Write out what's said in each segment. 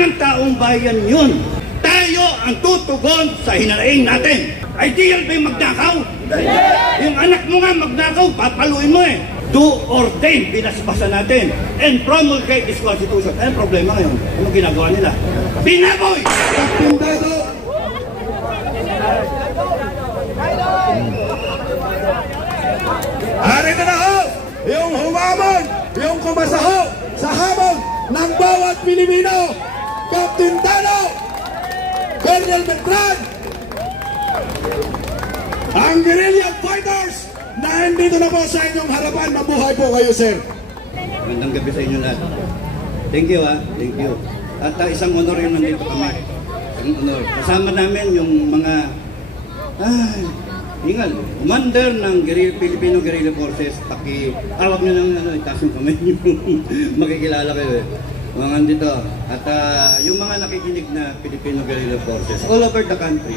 ng taong bayan yun. Tayo ang tutugon sa hinalaing natin. Ideal ba yung magnakaw? Yung anak mo nga magnakaw, papaluin mo eh. Do ordain, binasbasa natin, and promulgate this constitution. Ano problema ngayon? Anong ginagawa nila? Binaboy! Hari na ho! Yung humamon, yung kumasaho sa hamon ng bawat Pilipino, Captain Tano, Colonel Beltran, ang guerrilla fighters na nandito na po sa inyong harapan. Mabuhay po kayo, sir. Magandang gabi sa inyo lahat. Thank you, thank you. At isang honor yung nandito kami. Isang honor. Kasama namin yung mga commander ng Filipino Guerrilla Forces. Hawak nyo ng itaas yung kamay nyo. Makikilala kayo eh. Mga nandito. At yung mga nakikinig na Filipino Guerrilla Forces all over the country.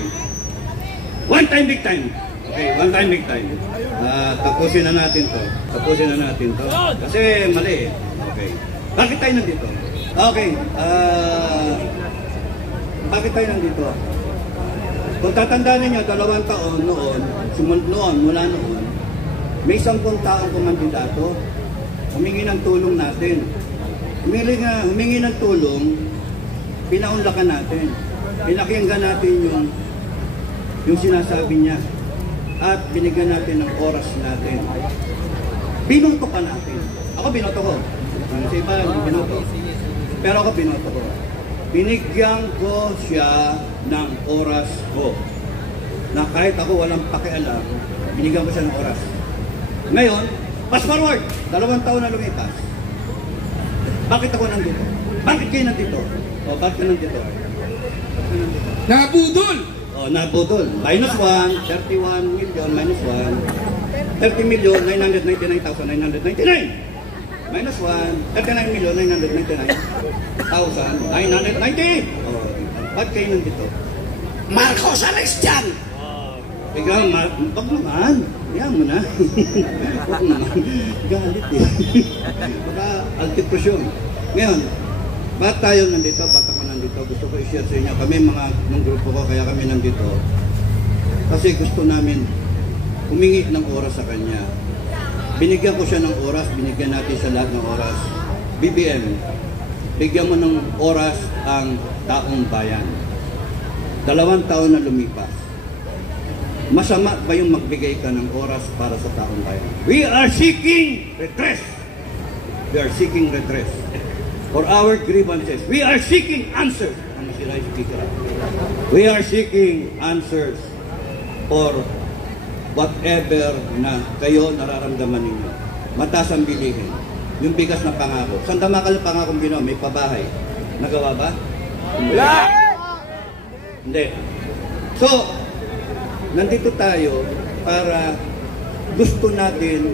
One time, big time. Okay, one time, big time. Tapusin na natin to. Tapusin na natin to. Kasi mali eh. Okay. Bakit tayo nandito? Okay. Bakit tayo nandito? Kung tatandaan ninyo, 2 taon mula noon, may 10 taong kumandidato, humingi ng tulong natin. Humingi ng tulong, pinaunlakan natin. Pinakinggan natin yung sinasabi niya. At binigyan natin ng oras natin. Binoto pa natin. Ako binoto ko. Sa iba binoto. Pero ako binoto ko. Binigyan ko siya ng oras ko. Na kahit ako walang pakialam, binigyan ko siya ng oras. Ngayon, fast forward, 2 taon na lumipas. Bakit ako nandito? Bakit kayo nandito? O, bakit ka nandito? Nabudol! O, nabudol. -1, 31 million, -1. 30,999,999. -1, 39,999,990. Oh, ba't kayo nandito? Marcos arrest yan! Ikaw, wag naman. Yan mo na. Wag naman. Galit eh. Baka antipresyon. Ngayon, ba't tayo nandito? Ba't ako nandito? Gusto ko i-share sa inyo. Kami ng grupo ko, kaya kami nandito. Kasi gusto namin humingi ng oras sa kanya. Binigyan ko siya ng oras, binigyan natin siya lahat ng oras. BBM, bigyan mo ng oras ang taong bayan. 2 taon na lumipas. Masama ba yung magbigay ka ng oras para sa taong bayan? We are seeking redress. We are seeking redress for our grievances. We are seeking answers. Ano sila yung speaker? We are seeking answers for whatever na kayo nararamdaman ninyo. Mataas ang bilihin. Yung bigas na pangako. Saan damakal ang pangako ginawa? May pabahay. Nagawa ba? Hindi. So, nandito tayo para gusto natin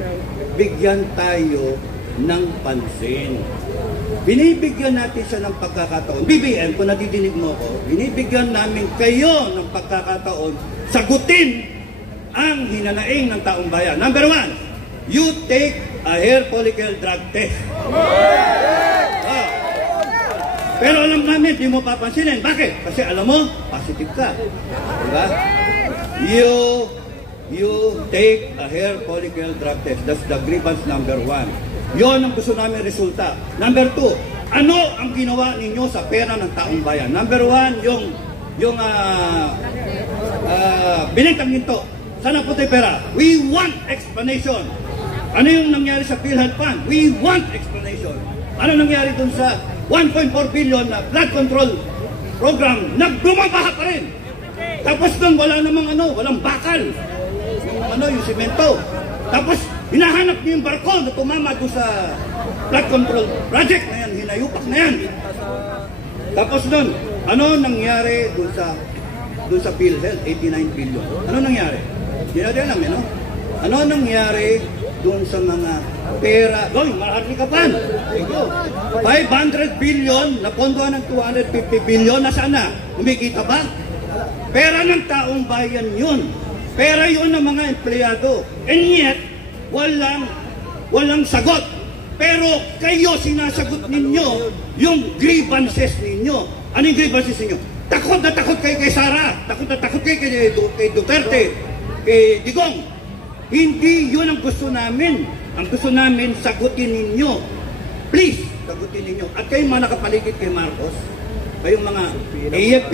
bigyan tayo ng pansin. Binibigyan natin siya ng pagkakataon. BBM, kung nadidinig mo ko, binibigyan namin kayo ng pagkakataon sagutin ang hinanaing ng taong bayan. Number 1, you take a hair follicle drug test. Pero alam namin, di mo papansinin. Bakit? Kasi alam mo, positive ka. Diba? You take a hair follicle drug test. That's the grievance number 1. Yon ang gusto namin resulta. Number 2, ano ang ginawa ninyo sa pera ng taong bayan? Number 1, yung binintang ginto. Sana po tayo pera. We want explanation. Ano yung nangyari sa PhilHealth Fund? We want explanation. Ano nangyari dun sa 1.4 billion na blood control program? Nagbumabaha pa rin. Tapos dun wala namang walang bakal. Yung simento. Tapos hinahanap niyo yung barko na tumama doon sa blood control project na yan. Hinayupak na yan. Tapos dun, ano nangyari dun sa PhilHealth? 89 billion. Ano nangyari? Hindi natin alam, no? Ano nangyari doon sa mga pera? Marami ka pa. 500 billion na pondohan ng 250 billion. Nasaan na? Kumikita ba? Pera ng taong bayan yun. Pera yun ng mga empleyado. And yet, walang sagot. Pero kayo, sinasagot ninyo yung grievances ninyo. Ano yung grievances ninyo? Takot na takot kayo kay Sara. Takot na takot kayo kay Duterte. Kay Digong. Hindi yun ang gusto namin. Ang gusto namin, sagutin ninyo. Please, sagutin ninyo. At kayong mga nakapaligid kay Marcos, kayong mga AFP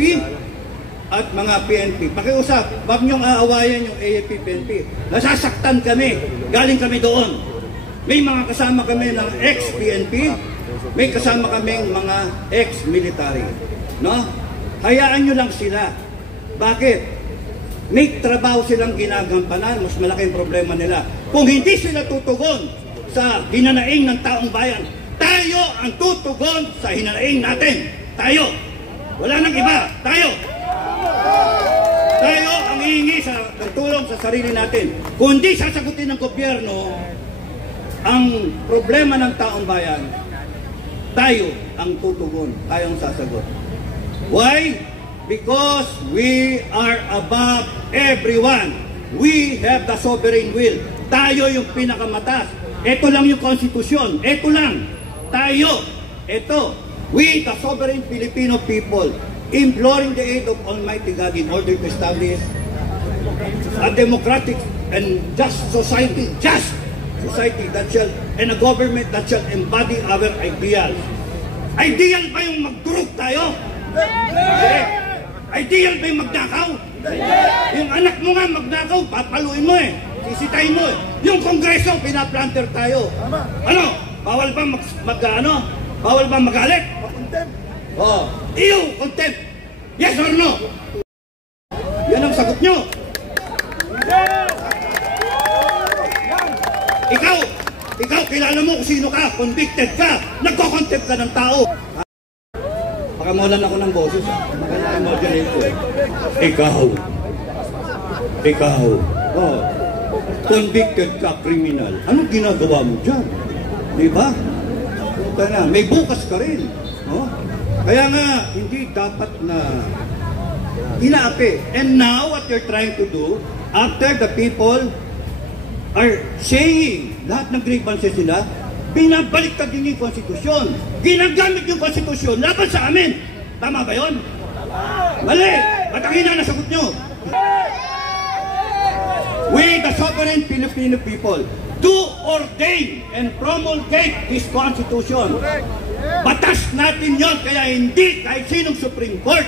at mga PNP, pakiusap, wag niyong aawayan yung AFP, PNP. Nasasaktan kami. Galing kami doon. May mga kasama kami ng ex-PNP, may kasama kaming mga ex-military. No? Hayaan nyo lang sila. Bakit? May trabaho silang ginagampanan, mas malaking problema nila. Kung hindi sila tutugon sa hinanaing ng taong bayan, tayo ang tutugon sa hinanaing natin. Tayo. Wala nang iba. Tayo. Tayo ang hihingi ng tulong sa sarili natin. Kung hindi sasagutin ng gobyerno ang problema ng taong bayan, tayo ang tutugon, tayo ang sasagot. Why? Because we are above everyone. We have the sovereign will. Tayo yung pinakamataas. Ito lang yung konstitusyon. Ito lang. Tayo. Ito. We, the sovereign Filipino people, imploring the aid of Almighty God in order to establish a democratic and just society, that shall, and a government that shall embody our ideals. Ideal ba yung magdurog tayo? Hindi. Ideal ba yung magnakaw? Yung anak mo nga magnakaw, papaluin mo eh. Sisitayin mo eh. Yung kongreso, pinaplanter tayo. Ano? Bawal ba Bawal ba magalit? Contempt. Oh, iyo, contempt. Yes or no? Yan ang sagot nyo. Ikaw, kilala mo kung sino ka, convicted ka, nagko-contempt ka ng tao. Baka maulan ako ng boses. Ikaw, oh, convicted ka, criminal. Anong ginagawa mo dyan? Diba? May bukas ka rin. No? Kaya nga, hindi dapat na inaapi. And now, what you're trying to do, after the people are saying lahat ng grievances nila, binabaliktad din yung konstitusyon. Ginagamit yung konstitusyon laban sa amin. Tama ba yun? Mali! Ba't ang nasagot nyo? We, the sovereign Filipino people, do ordain and promulgate this constitution. Batas natin yon, kaya hindi kahit sinong Supreme Court,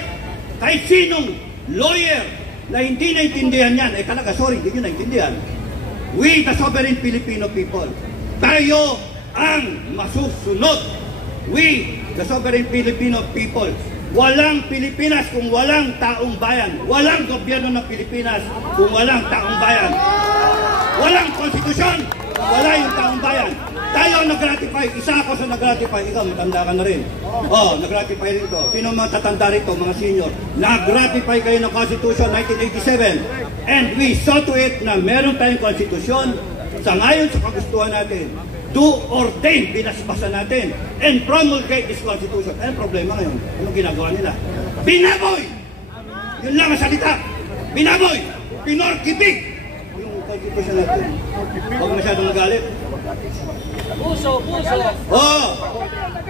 kahit sinong lawyer na hindi naintindihan yan, talaga, sorry, hindi nyo naintindihan. We, the sovereign Filipino people, tayo ang masusunod. We, the sovereign Filipino people, walang Pilipinas kung walang taong bayan. Walang gobyerno ng Pilipinas kung walang taong bayan. Walang konstitusyon kung wala yung taong bayan. Tayo ang nag-ratify. Isa ako sa nag-ratify. Ikaw, matanda ka na rin. Oh, nag-ratify rin ito. Sino mga tatanda rito, mga senior? Nag-ratify kayo ng Constitution 1987. And we saw to it na meron tayong konstitusyon sa ngayon sa kagustuhan natin. To ordain, binasbasa natin, and promulgate this constitution. Anong problema ngayon? Anong ginagawa nila? Binaboy! Yun lang ang salita. Binaboy! Pinorkipig! Yung constitution natin. Huwag masyadong magalit. Puso! Oh!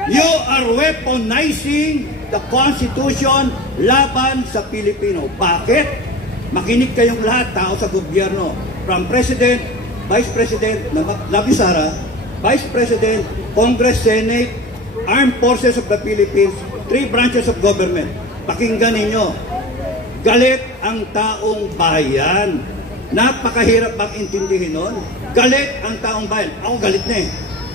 You are weaponizing the constitution laban sa Pilipino. Bakit? Makinig kayong lahat, tao sa gobyerno. From President, Vice President, love you Sara, Vice President, Congress, Senate, Armed Forces of the Philippines, 3 branches of government. Pakinggan ninyo. Galit ang taong bayan. Napakahirap bang intindihin nun? Galit ang taong bayan. Ako galit na eh.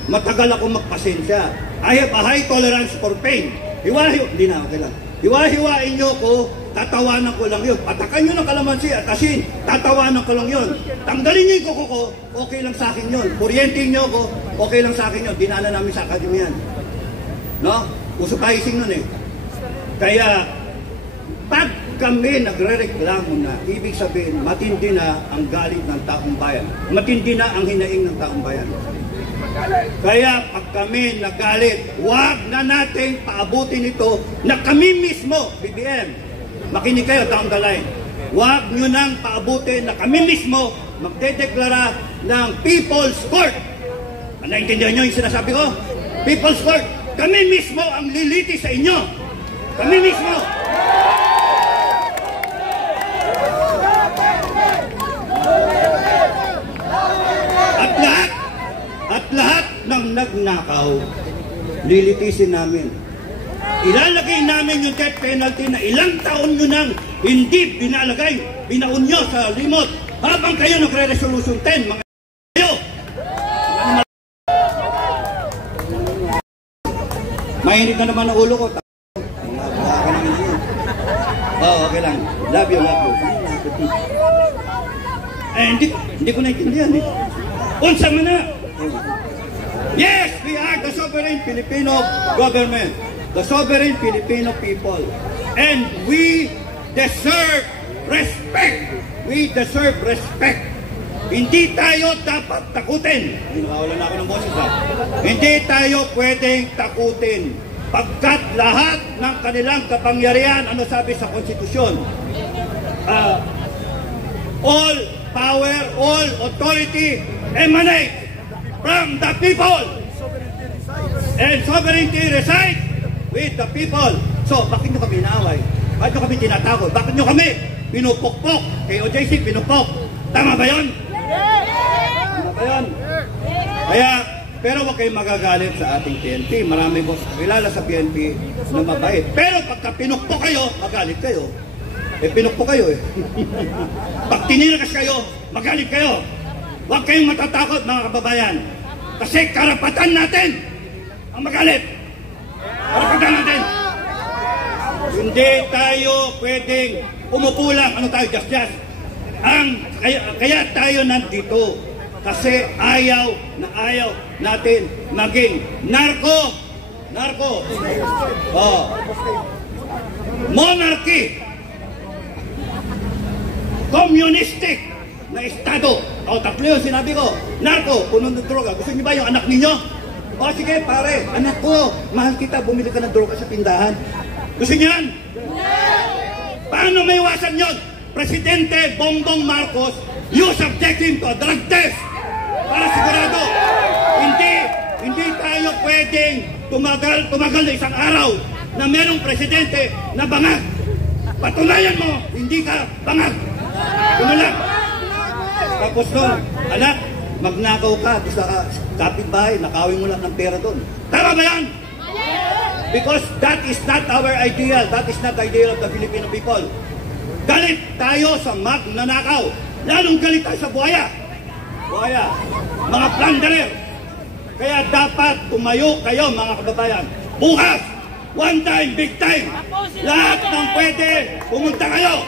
Matagal ako magpasensya. I have a high tolerance for pain. Hindi na, okay lang. Hiwa-hiwain nyo ko, tatawanan ko lang yun. Patakan nyo ng kalamansi at asin, tatawanan ko lang yun. Tanggalin nyo yung kuko ko, okay lang sa akin yun. Kuryentin nyo ko, okay lang sa akin yun. Dinala namin sa akademiyan. No? Uso paising nun eh. Kaya, pag kami nagre-reklamo na, ibig sabihin, matindi na ang galit ng taong bayan. Matindi na ang hinaing ng taong bayan. Kaya pag kami nagalit, wag na natin paabutin ito na kami mismo, BBM, makinig kayo down the line, wag nyo nang paabutin na kami mismo magdedeklara ng People's Court. Naintindihan nyo yung sinasabi ko? People's Court. Kami mismo ang liliti sa inyo. Kami mismo. At lahat ng nagnakaw, lilitisin namin. Ilalagay namin yung death penalty na ilang taon nyo nang hindi binalagay, binaon nyo sa limot habang kayo nagre-resolution 10, mga kayo. Mainit na naman ang ulo ko. Okay lang. Love you. Hindi ko naintindihan eh. Unsa man na. Yes, we are the sovereign Filipino government, the sovereign Filipino people, and we deserve respect. We deserve respect. Hindi tayo dapat takutin. Wala na ako ng boses ha. Hindi tayo pwedeng takutin. Pagkat lahat ng kanilang kapangyarihan, ano sabi sa konstitusyon? All power, all authority emanate from the people. And sovereignty resides with the people. So, bakit nyo kami inaaway? Bakit nyo kami tinatakot? Bakit nyo kami pinupokpok? Kay OJC, pinupok. Tama ba yun? Tama ba yun? Kaya, pero huwag kayong magagalit sa ating PNP. Marami ko kilala sa PNP na mabait. Pero pagka pinukpok kayo, magalit kayo. Pinukpok kayo eh. Pag tinirakas kayo, magalit kayo. Huwag kayong matatakot mga kababayan. Kasi karapatan natin ang magalit. Karapatan natin. Hindi tayo pwedeng umupo lang. Ano tayo? Just. Kaya tayo nandito. Kasi ayaw natin maging narco. Monarchy. Communistic na estado. Tatlo yun sinabi ko. Narco, punong ng droga. Gusto niyo ba yung anak ninyo? Sige pare, anak ko, mahal kita, bumili ka ng droga sa tindahan. Gusto niyo yan? Paano may iwasan yun? Presidente Bongbong Marcos, you subject him to a drug test para sigurado. Hindi tayo pwedeng tumagal na isang araw na merong presidente na bangag. Patunayan mo, hindi ka bangag. Ano lang? Tapos doon, anak, magnakaw ka sa kapitbahay, nakawin mo lang ng pera doon. Tama ba yan? Because that is not our ideal. That is not the ideal of the Filipino people. Galit tayo sa magnanakaw. Lalong galit tayo sa buhaya. Mga plunderer. Kaya dapat tumayo kayo mga kababayan. Bukas, one time, big time. Lahat ng pwede, pumunta kayo.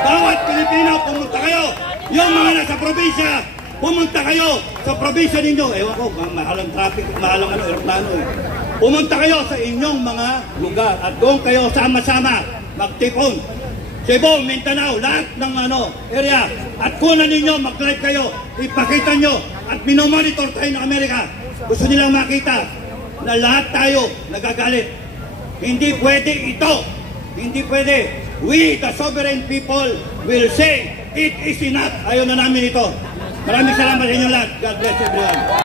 Bawat Pilipino, pumunta kayo. Yung mga nasa probinsya, pumunta kayo sa probinsya ninyo. Ewan ko, mahalang traffic, mahalang aeroplano eh. Pumunta kayo sa inyong mga lugar at doon kayo sama-sama magtipon. Cebu, Mindanao, lahat ng area. At kunan ninyo, mag-live kayo, ipakita nyo at minomonitor tayo ng Amerika. Gusto nilang makita na lahat tayo nagagalit. Hindi pwede ito. Hindi pwede. We, the sovereign people, will say, it is enough. Ayaw na namin ito. Maraming salamat sa inyo lahat. God bless everyone.